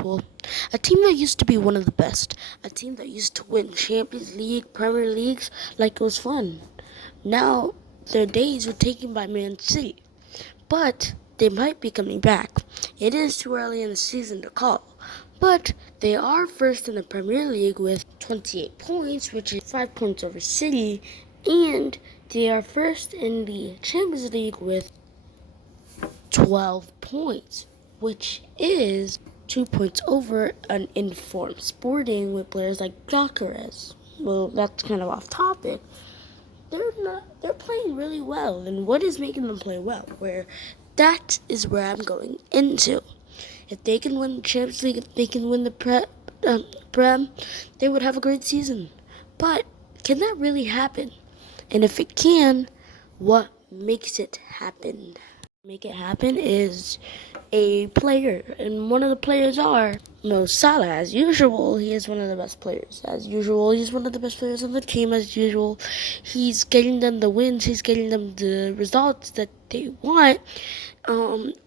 Liverpool, a team that used to be one of the best, a team that used to win Champions League, Premier Leagues like it was fun. Now, their days are taken by Man City, but they might be coming back. It is too early in the season to call, but they are first in the Premier League with 28 points, which is 5 points over City, and they are first in the Champions League with 12 points, which is 2 points over an informed Sporting with players like Gyökeres. Well, that's kind of off topic. They're playing really well, and what is making them play well? That is where I'm going into. If they can win the Champions League, if they can win the Prem, they would have a great season. But can that really happen? And if it can, what makes it happen? Make it happen is a player, and one of the players are Mo Salah. As usual, he is one of the best players. As usual, he's one of the best players on the team. As usual, he's getting them the wins. He's getting them the results that they want,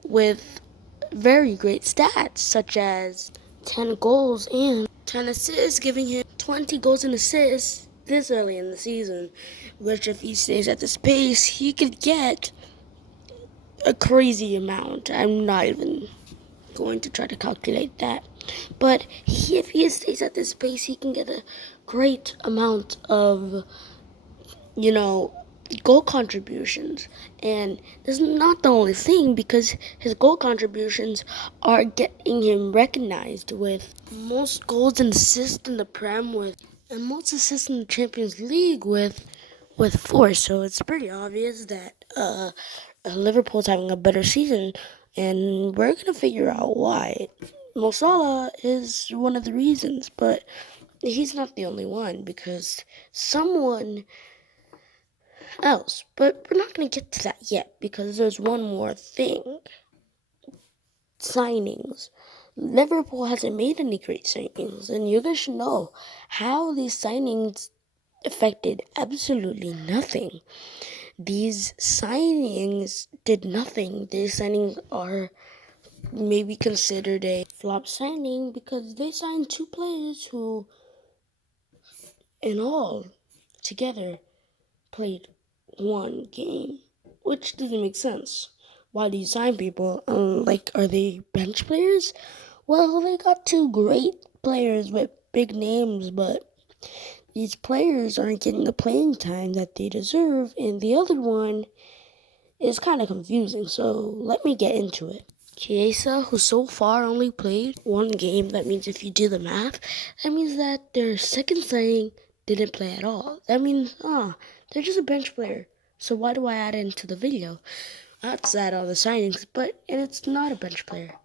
with very great stats, such as 10 goals and 10 assists, giving him 20 goals and assists this early in the season, which if he stays at this pace, he could get a crazy amount. I'm not even going to try to calculate that. But if he stays at this pace, he can get a great amount of, goal contributions. And this is not the only thing, because his goal contributions are getting him recognized with most goals and assists in the Prem and most assists in the Champions League with 4. So it's pretty obvious that Liverpool's having a better season, and we're gonna figure out why. Mo Salah is one of the reasons, but he's not the only one, because someone else. But we're not gonna get to that yet, because there's one more thing. Signings. Liverpool hasn't made any great signings, and you guys should know how these signings affected absolutely nothing. These signings did nothing. These signings are maybe considered a flop signing, because they signed 2 players who, in all, together, played 1 game, which doesn't make sense. Why do you sign people? Are they bench players? Well, they got 2 great players with big names, but these players aren't getting the playing time that they deserve, and the other one is kind of confusing, so let me get into it. Chiesa, who so far only played 1 game, that means if you do the math, that means that their second signing didn't play at all. That means, they're just a bench player. So why do I add it into the video? That's add all the signings, and it's not a bench player.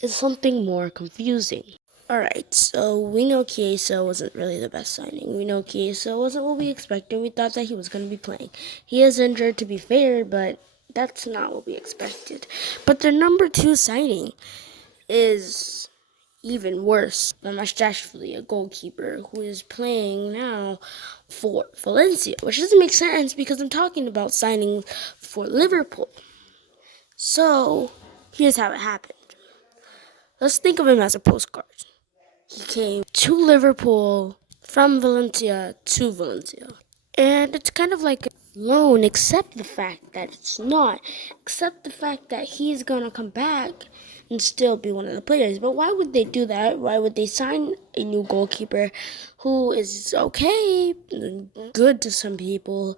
It's something more confusing. Alright, so we know Chiesa wasn't really the best signing. We know Chiesa wasn't what we expected. We thought that he was going to be playing. He is injured, to be fair, but that's not what we expected. But their number 2 signing is even worse. Namastashvili, a goalkeeper who is playing now for Valencia, which doesn't make sense because I'm talking about signing for Liverpool. So, here's how it happened. Let's think of him as a postcard. He came to Liverpool from Valencia to Valencia. And it's kind of like a loan, except the fact that it's not. Except the fact that he's going to come back and still be one of the players. But why would they do that? Why would they sign a new goalkeeper who is okay, good to some people,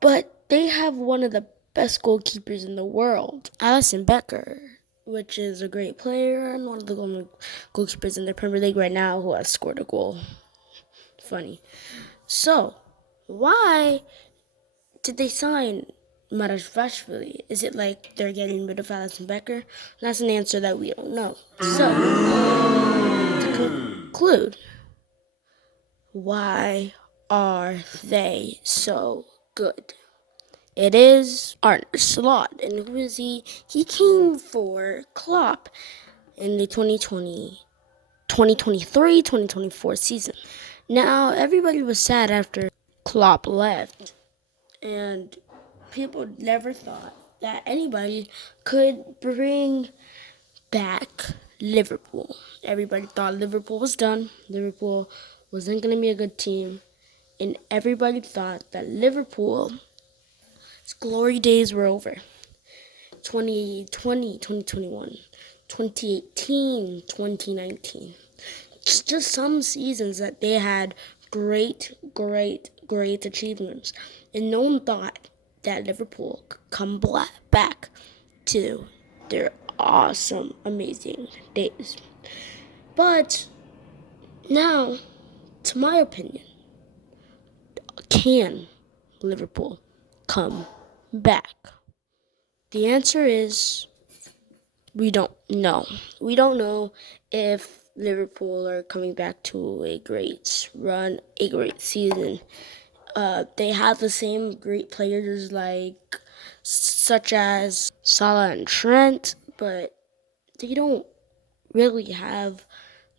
but they have one of the best goalkeepers in the world, Alisson Becker, which is a great player and one of the goalkeepers in the Premier League right now who has scored a goal. Funny. So, why did they sign Marashvashvili? Is it like they're getting rid of Alisson Becker? That's an answer that we don't know. So, to conclude, why are they so good? It is Arne Slot. And who is he? He came for Klopp in the 2023-2024 season. Now, everybody was sad after Klopp left, and people never thought that anybody could bring back Liverpool. Everybody thought Liverpool was done. Liverpool wasn't going to be a good team. And everybody thought that Liverpool's glory days were over. 2020, 2021, 2018, 2019. It's just some seasons that they had great achievements. And no one thought that Liverpool could come back to their awesome, amazing days. But now, to my opinion, can Liverpool come back? The answer is we don't know. We don't know if Liverpool are coming back to a great run, a great season. They have the same great players such as Salah and Trent, but they don't really have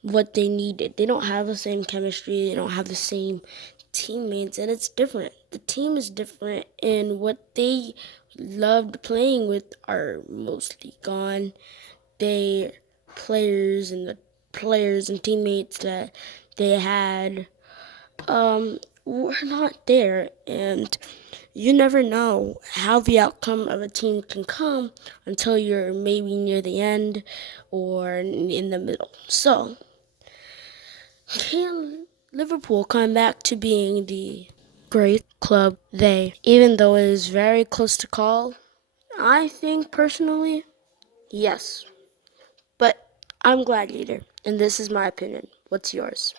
what they needed. They don't have the same chemistry. They don't have the same teammates, and it's different. The team is different, and what they loved playing with are mostly gone. They players and teammates that they had were not there, and you never know how the outcome of a team can come until you're maybe near the end or in the middle. So, can Liverpool come back to being the great club even though it is very close to call? I think personally, yes. But I'm Gladiator, and this is my opinion. What's yours?